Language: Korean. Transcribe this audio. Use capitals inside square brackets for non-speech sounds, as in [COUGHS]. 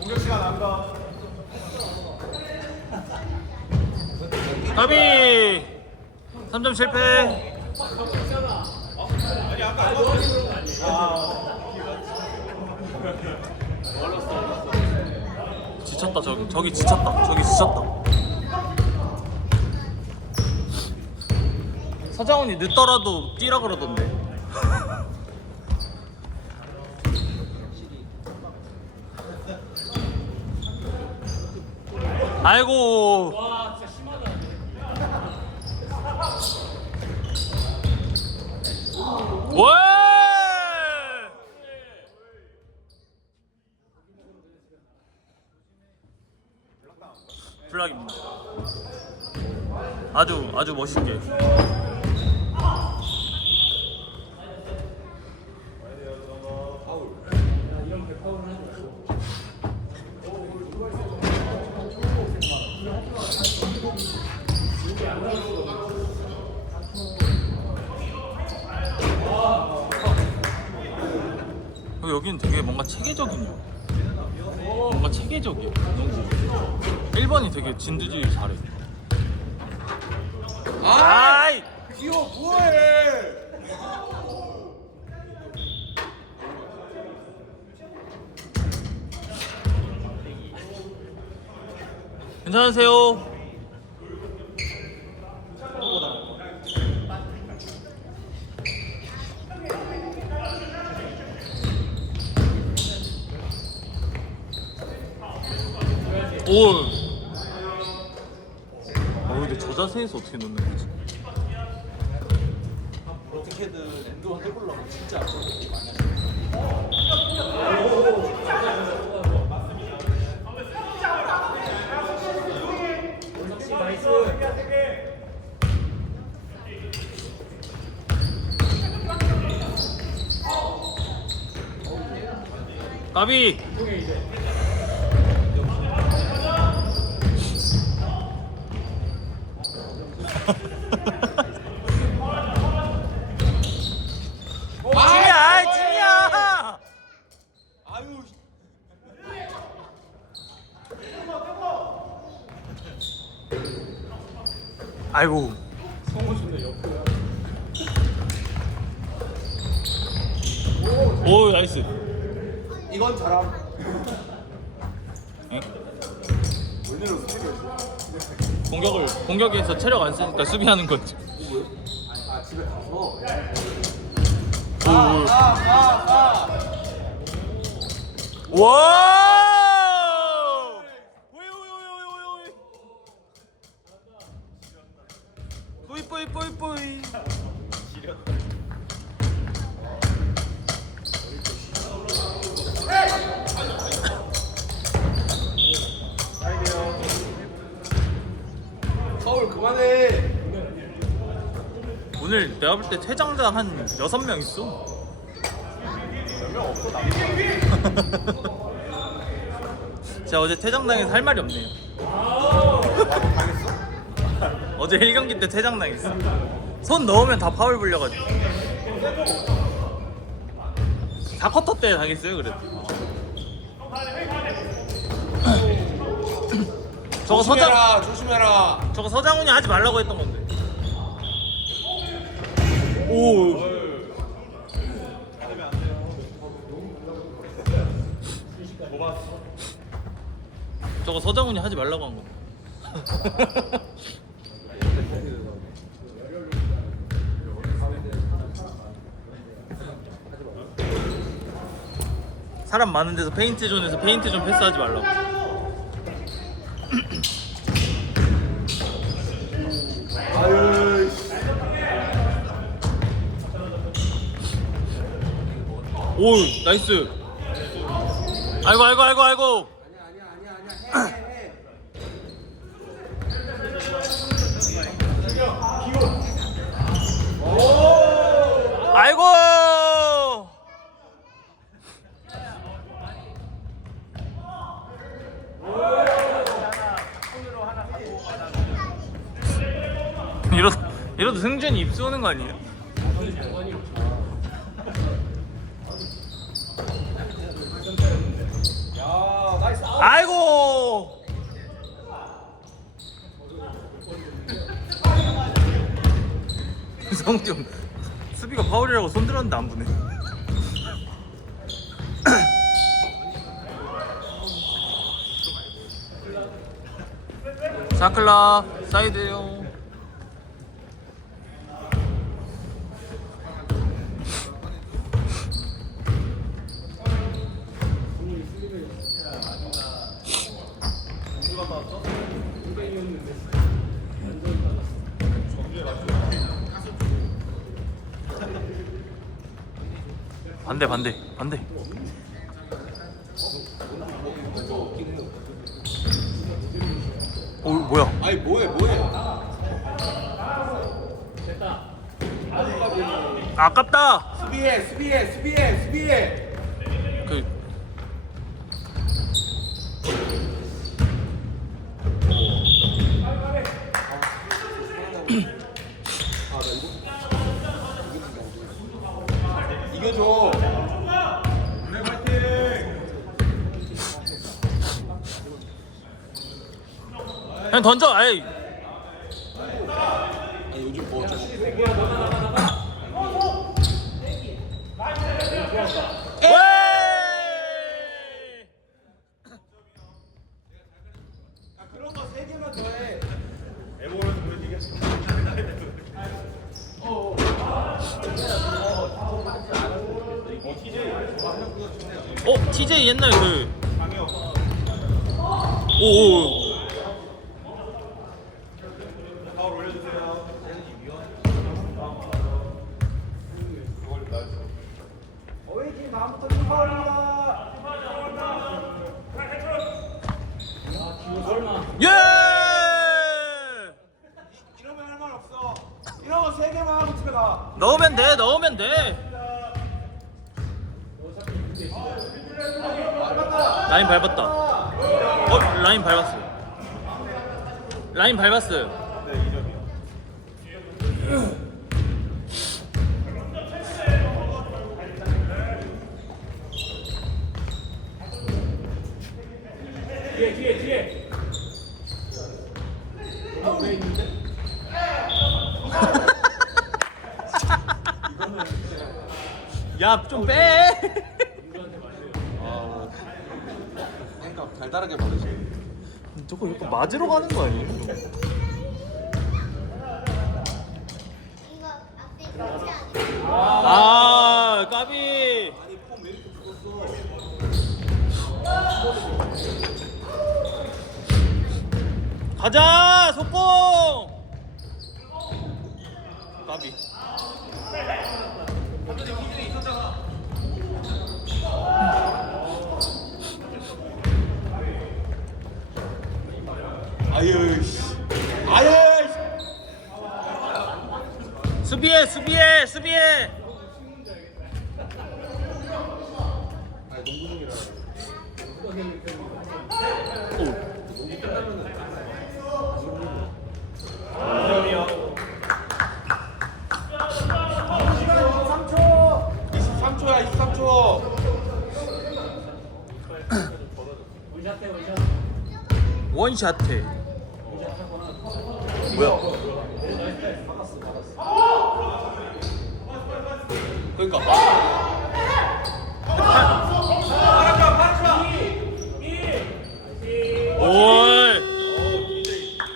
공격 시간 안 가. 가비 3점 실패. 지쳤다 저기 저기 지쳤다 저기 지쳤다. 서장훈이 늦더라도 뛰라 그러던데 아이고 왜? 블락입니다. 아주 아주 멋있게. 여기는 되게 뭔가 체계적이냐. 뭔가 체계적이야. 1번이 되게 진두지휘 잘해. 아이! 귀여워 뭐해? 괜찮으세요? 오. 어 근데 저 자세에서 어떻게 넣는 거지? 어떻게든 엔도 해보려고 진짜. 까비. 찐이야, 찐이야. 아유. 아이고. 오, 나이스. 이건 잘함. 공격을 공격에서 체력 안 쓰니까 수비하는 거지. 아 집에 가서. 오, 아 아아 와! 뿌이 뿌이 뿌이 뿌이. 서울 그만해. 오늘 내가 볼 때 퇴장자 한 여섯 명 있어. 몇명 없어 나. 제가 어제 퇴장당해서 할 말이 없네요. 당했어? [LAUGHS] 어제 1경기 때 퇴장당했어. 손 넣으면 다 파울 불려가지고. 4쿼터 때 당했어요, 그래도. [CLEARS THROAT] 저거 서장, 조심해라 조심해라. 저거 서장훈이 하지 말라고 했던 건데. 오. 저거 서장훈이 하지 말라고 한 건데. [LAUGHS] 사람 많은 데서 페인트 존에서 페인트 존 패스하지 말라고. 오, 나이스. 아이고 아이고 아이고 아이고. 아이고. 이러 이러도 승준이 입수 오는 거 아니에요? 야 아이고. 성좀 수비가 파울이라고 손 들었는데 안 부네. [COUGHS] 사클라 사이드요. 반대 반대 반대. 어 뭐야? 아니 뭐해 뭐해 아깝다. 수비해 수비해 수비해 수비해 그 그냥 던져. 아이. 아니 요즘 뭐 왜? 어 TJ 옛날 그. 오오. 어웨이팀 다음부터 좀 파울입니다 예. 이러면 할 말 없어 이런 거 세 개만 하고 집에 가 넣으면 돼. 넣으면 돼. 라인 밟았다. 어 라인 밟았어요. 라인 밟았어요. 야 좀 빼. 그러니까 달달하게 받으시 저거 이거 맞으러 가는 거 아니에요? 이거 앞에 그렇지 않아? 아 까비. 아니 폼왜 이렇게 죽었어 가자 속공. 까비. 아유 씨 아유 씨. 수비해 수비해 수비해. 아니 농구 중이라 오. 23초야 23초 원샷해. 뭐야? 그러니까